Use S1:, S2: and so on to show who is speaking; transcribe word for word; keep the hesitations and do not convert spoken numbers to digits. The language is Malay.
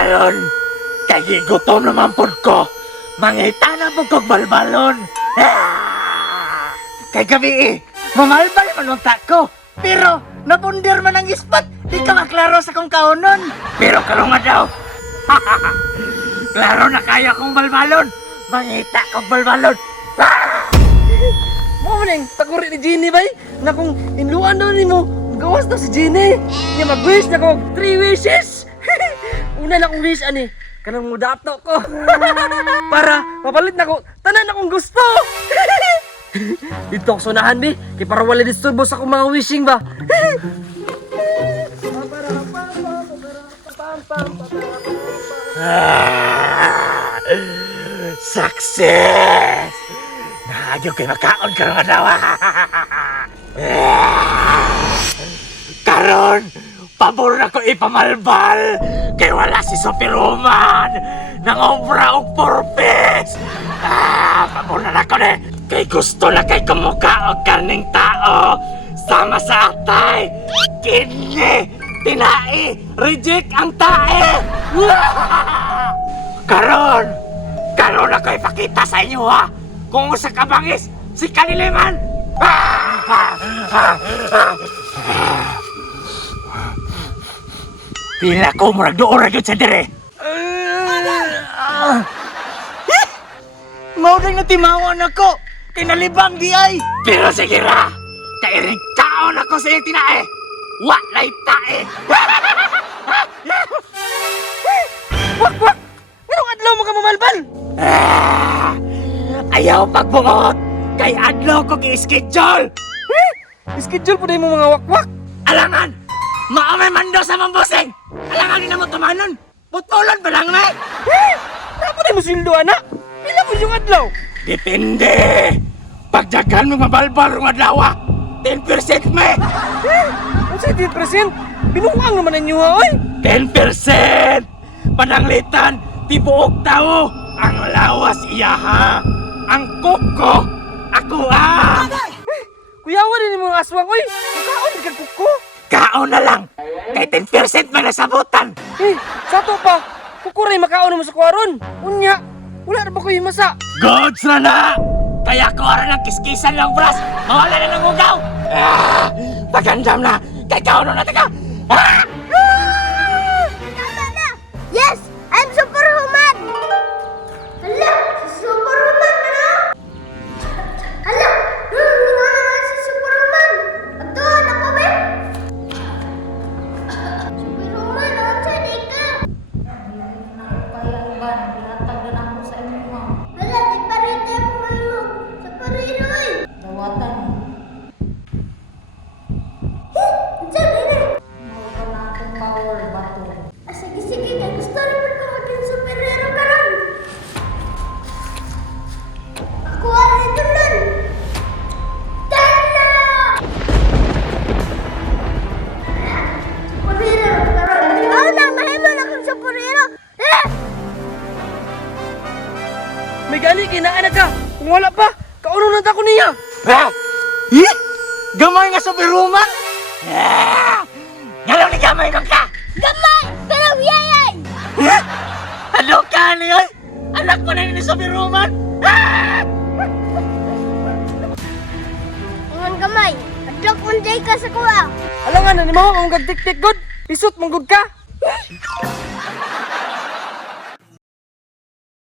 S1: Karon, kay gutom naman po ko. Mangita na po kong balbalon. Ah! Kay gabi eh, mamalbal manunta ko. Pero, nabundir man ang ispat, di ka maklaro sa kong kaunon. Pero karong nga daw, klaro na kaya kong balbalon. Mangita kong balbalon. Ah!
S2: Mo man taguri ni Jenny bay na kung inluan daw nimo gawas daw si Jenny. Niya mag-wish na ko three wishes. Una na kong wish ani kanang mudato ko. Para mapalit na ko tanan akong gusto. Dito ako sunahan bi kay para wala disturbo sa akong mga wishing ba.
S1: Ah, success! Nagyo kay makaon karon nga daw. Karon, pabor na ko ipamalbal kay wala si Superwoman nang obra og purpose. Ah, pabor na nako ni kay gusto na kay kumuka og karning tao sama sa atay. Kini tinai, reject ang tae. Karon, karon ako ipakita sa inyo ha. Kung sa kabangis, si Kaliliman! Pila ko murag doon ragyod sa dire. Maudang natimawan ako. Kinalibang di ay. Pero sige ra. Kairing taon ako sa iyong tinae. Wa na itae.
S2: Wak wak. Anong adlaw mo ka mamalbal?
S1: Ah! Ayaw pagbungot! Kay adlaw ko gi-schedule!
S2: Eh, schedule po na mo mga wakwak.
S1: Alangan! Maamay mando sa mambusing! Alangan din na mo tumanon! Putulon ba lang, may?
S2: Eh, napo na mo sildo, anak? Pila mo yung adlaw?
S1: Depende! Pagdagan mo mabalbal ng adlaw, ten percent, may!
S2: Eh, ang sa ten percent? Binuang naman ang inyo, oy!
S1: ten percent! Pananglitan, tibuok tao! Ang lawas iya, ha! Ang kuko! Ako, ah!
S2: Eh, kuyawa din yung mga aswang, oy! Makaon di ka kuko!
S1: Kaon na lang! Kay ten percent man nasabutan!
S2: Eh, sato pa! Kukuray makaon mo sa kwaron! Unya, wala na ba ko himasa?
S1: Gods na na! Kaya ko ara ng kiskisan lang, bras! Mawala na ng ugaw! Ah! Pagandam na! Kay kaon na ka! Ah!
S3: Tama na! Yes! I'm Superwoman! Hala! Si Superwoman na! Hala! Hmm, nga si Superwoman! Agtuhan ako, be! Superwoman, ang sani ka! Hala, di pa rin tayo pumayong sa pariroy!
S4: Dawatan.
S3: Huh! Ang sani na!
S4: Mawala na akong power bato.
S3: Ah, sige, sige, kaya gusto rin mo ka maging superhero karon. Ako ang ito nun. Tala! Superhero karon. Oo na, mahimo na kong superhero. Eh!
S2: May gali, kinaan na ka! Kung wala pa, kauno na ako niya!
S1: Ah! Eh? Gamay nga Superwoman? Ah! Ngalaw ni gamay kang ka!
S3: Gamay! Pero yayay!
S1: Eh? Ano ka niya? Anak mo na ni Superwoman? Ah!
S3: Ang gamay, adlok munday ka sa kuha.
S2: Alam nga na, ni mo, ang gagtik-tik good! Isot, manggod ka!